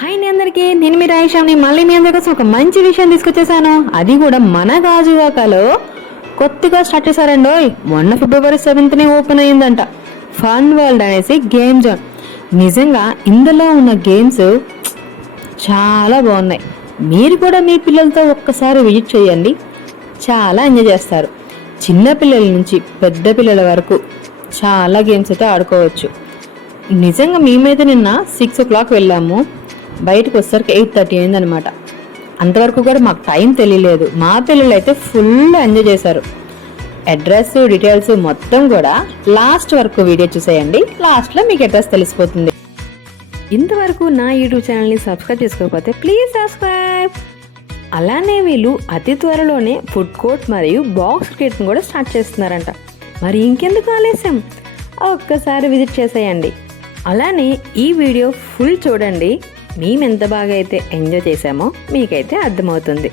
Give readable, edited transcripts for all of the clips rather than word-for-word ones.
Hi అండి అందరికీ, నేను మీ రాయిషాని మళ్ళీ మీ అందరి కోసం ఒక మంచి విషయం తీసుకొచ్చేసాను. అది కూడా మన గాజువాకలో కొత్తగా స్టార్ట్ చేశారండి. మొన్న ఫిబ్రవరి 7th ఓపెన్ అయ్యిందంట ఫన్ వరల్డ్ అనేసి గేమ్ జోన్. నిజంగా ఇందులో ఉన్న గేమ్స్ చాలా బాగున్నాయి. మీరు కూడా మీ పిల్లలతో ఒక్కసారి విజిట్ చేయండి, చాలా ఎంజాయ్ చేస్తారు. చిన్న పిల్లల నుంచి పెద్ద పిల్లల వరకు చాలా గేమ్స్ అయితే ఆడుకోవచ్చు. నిజంగా మేమైతే నిన్న 6 o'clock వెళ్ళాము, బయటకు వచ్చేసరికి 8:30 అయిందనమాట. అంతవరకు కూడా మాకు టైం తెలియలేదు. మా పిల్లలు అయితే ఫుల్ ఎంజాయ్ చేశారు. అడ్రస్ డీటెయిల్స్ మొత్తం కూడా లాస్ట్ వరకు వీడియో చూసేయండి, లాస్ట్లో మీకు అడ్రస్ తెలిసిపోతుంది. ఇంతవరకు నా యూట్యూబ్ ఛానల్ని సబ్స్క్రైబ్ చేసుకోకపోతే ప్లీజ్ సబ్స్క్రైబ్. అలానే వీళ్ళు అతి త్వరలోనే ఫుడ్ కోర్ట్ మరియు బాక్స్ క్రికెట్ని కూడా స్టార్ట్ చేస్తున్నారంట. మరి ఇంకెందుకు ఆలస్యం, ఒక్కసారి విజిట్ చేసేయండి. అలానే ఈ వీడియో ఫుల్ చూడండి, మేము ఎంత బాగా అయితే ఎంజాయ్ చేసామో మీకైతే అర్థమవుతుంది.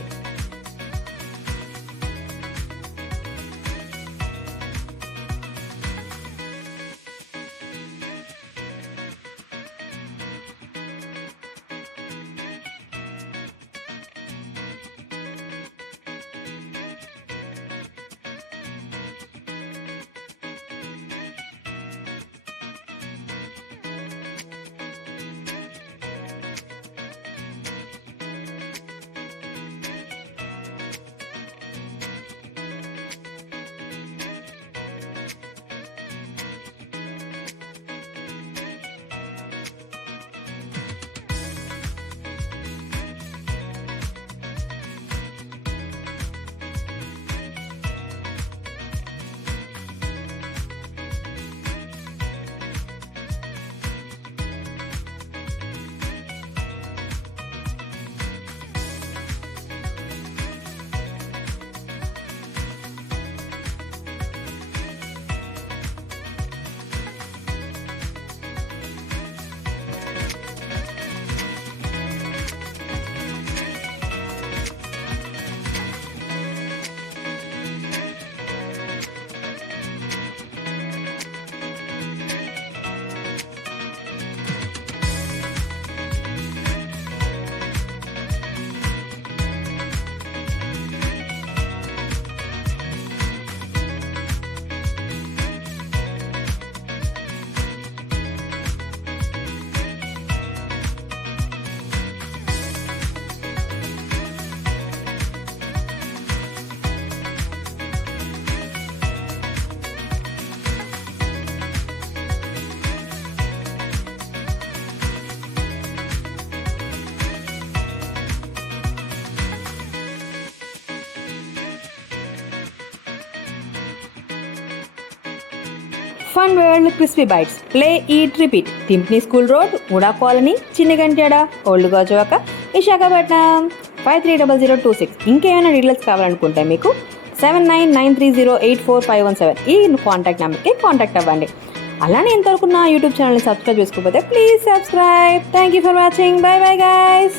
Fun world crispy bites, play eat repeat, తింప్నీ స్కూల్ రోడ్, ఉడా కాలనీ, చిన్నగంట్యాడ, ఓల్డ్ గాజువాక, విశాఖపట్నం 530026. ఇంకేమైనా డీటెయిల్స్ కావాలనుకుంటే మీకు 7993084517 ఈ కాంటాక్ట్ నెంబర్కి కాంటాక్ట్ అవ్వండి. అలానే ఇంతవరకు నా యూట్యూబ్ ఛానల్ని సబ్స్క్రైబ్ చేసుకోకపోతే please subscribe. Thank you for watching. By bye guys.